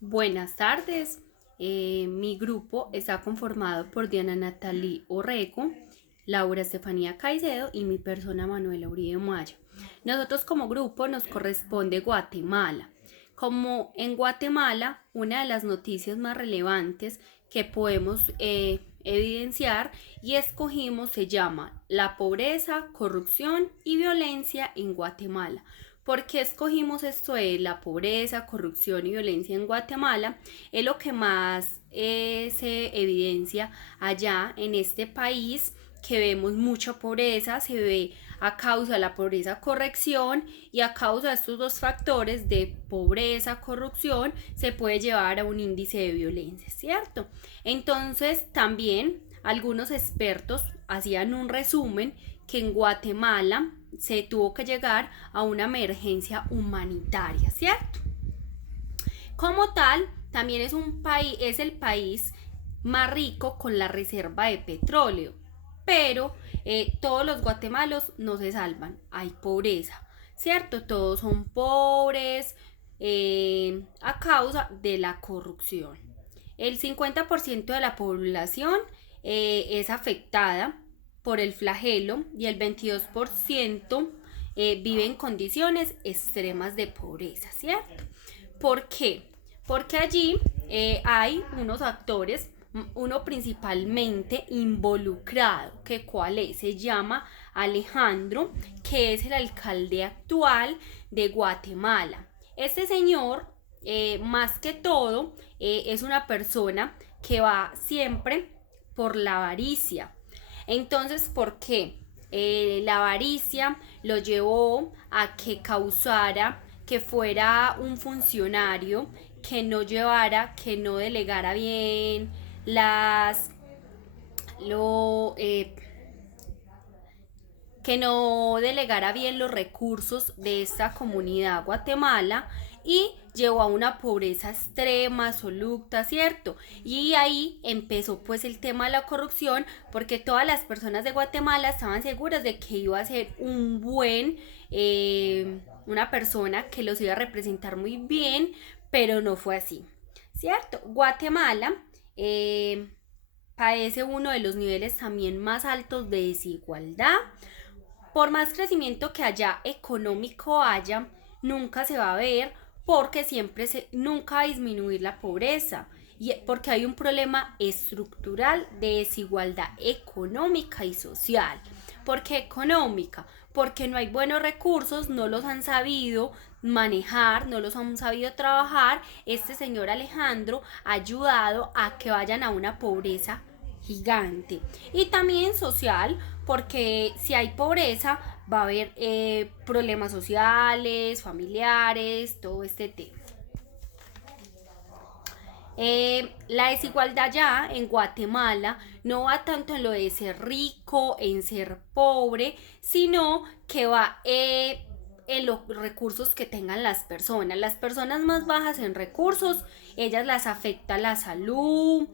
Buenas tardes. Mi grupo está conformado por Diana Natalie Orrego, Laura Estefanía Caicedo y mi persona Manuela Uribe Maya. Nosotros como grupo nos corresponde Guatemala. Como en Guatemala, una de las noticias más relevantes que podemos evidenciar y escogimos se llama La pobreza, corrupción y violencia en Guatemala. ¿Por qué escogimos esto de la pobreza, corrupción y violencia en Guatemala? Es lo que más se evidencia allá en este país, que vemos mucha pobreza, se ve a causa de la pobreza, corrección, y a causa de estos dos factores de pobreza, corrupción, se puede llevar a un índice de violencia, ¿cierto? Entonces, también algunos expertos hacían un resumen que en Guatemala se tuvo que llegar a una emergencia humanitaria, ¿cierto? Como tal, también es el país más rico con la reserva de petróleo, pero todos los guatemalos no se salvan, hay pobreza, ¿cierto? Todos son pobres a causa de la corrupción. El 50% de la población es afectada por el flagelo y el 22% vive en condiciones extremas de pobreza, ¿cierto? ¿Por qué? Porque allí hay unos actores, uno principalmente involucrado, que cuál es, se llama Alejandro, que es el alcalde actual de Guatemala. Este señor, más que todo, es una persona que va siempre por la avaricia. Entonces, ¿por qué? La avaricia lo llevó a que causara que fuera un funcionario que no llevara, que no delegara bien las lo que no delegara bien los recursos de esta comunidad Guatemala y llevó a una pobreza extrema, absoluta, ¿cierto? Y ahí empezó pues el tema de la corrupción porque todas las personas de Guatemala estaban seguras de que iba a ser un buen, una persona que los iba a representar muy bien, pero no fue así, ¿cierto? Guatemala padece uno de los niveles también más altos de desigualdad. Por más crecimiento que haya económico haya, nunca se va a ver porque nunca va a disminuir la pobreza y porque hay un problema estructural de desigualdad económica y social. ¿Por qué económica? Porque no hay buenos recursos, no los han sabido manejar, no los han sabido trabajar. Este señor Alejandro ha ayudado a que vayan a una pobreza gigante. Y también social, porque si hay pobreza va a haber problemas sociales, familiares, todo este tema. La desigualdad ya en Guatemala no va tanto en lo de ser rico, en ser pobre, sino que va en los recursos que tengan las personas. Las personas más bajas en recursos, ellas las afecta la salud,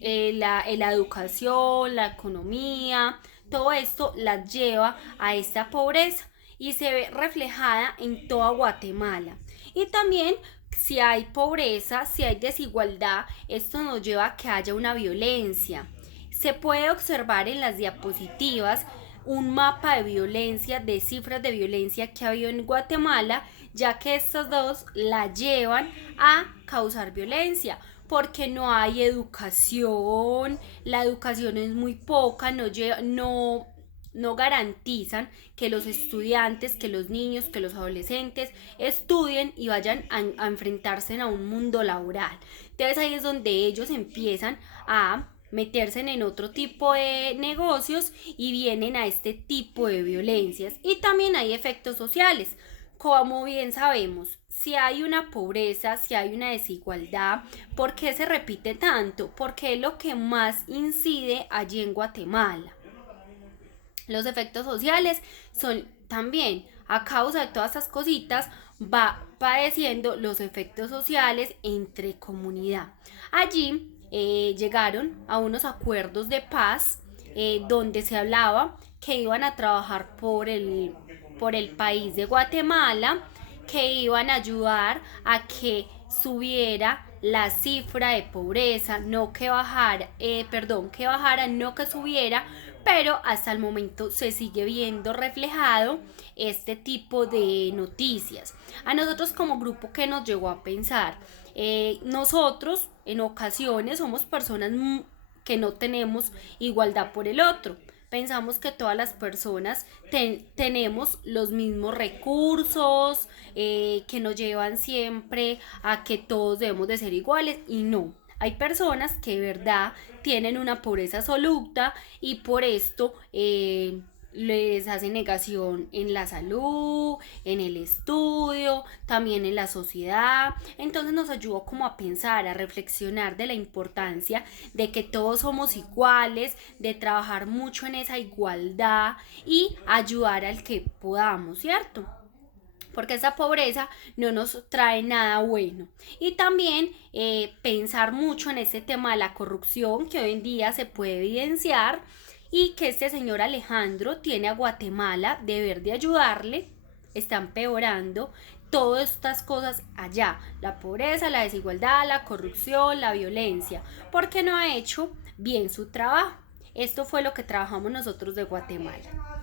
la educación, la economía, todo esto las lleva a esta pobreza y se ve reflejada en toda Guatemala. Y también si hay pobreza, si hay desigualdad, esto nos lleva a que haya una violencia. Se puede observar en las diapositivas un mapa de violencia, de cifras de violencia que ha habido en Guatemala, ya que estos dos la llevan a causar violencia porque no hay educación, la educación es muy poca, no garantizan que los estudiantes, que los niños, que los adolescentes estudien y vayan a enfrentarse a un mundo laboral. Entonces ahí es donde ellos empiezan a meterse en otro tipo de negocios y vienen a este tipo de violencias. Y también hay efectos sociales. Como bien sabemos, si hay una pobreza, si hay una desigualdad, ¿por qué se repite tanto? Porque es lo que más incide allí en Guatemala. Los efectos sociales son también a causa de todas estas cositas va padeciendo los efectos sociales entre comunidad. Allí llegaron a unos acuerdos de paz donde se hablaba que iban a trabajar por el país de Guatemala, que iban a ayudar a que subiera la cifra de pobreza, no que bajara, que bajara, no que subiera, pero hasta el momento se sigue viendo reflejado este tipo de noticias. A nosotros como grupo, ¿qué nos llevó a pensar? Nosotros en ocasiones somos personas que no tenemos igualdad por el otro. Pensamos que todas las personas tenemos los mismos recursos, que nos llevan siempre a que todos debemos de ser iguales, y no. Hay personas que de verdad tienen una pobreza absoluta y por esto les hace negación en la salud, en el estudio, también en la sociedad. Entonces nos ayudó como a pensar, a reflexionar de la importancia de que todos somos iguales, de trabajar mucho en esa igualdad y ayudar al que podamos, ¿cierto? Porque esa pobreza no nos trae nada bueno. Y también pensar mucho en este tema de la corrupción que hoy en día se puede evidenciar y que este señor Alejandro tiene a Guatemala deber de ayudarle. Está empeorando todas estas cosas allá: la pobreza, la desigualdad, la corrupción, la violencia, porque no ha hecho bien su trabajo. Esto fue lo que trabajamos nosotros de Guatemala.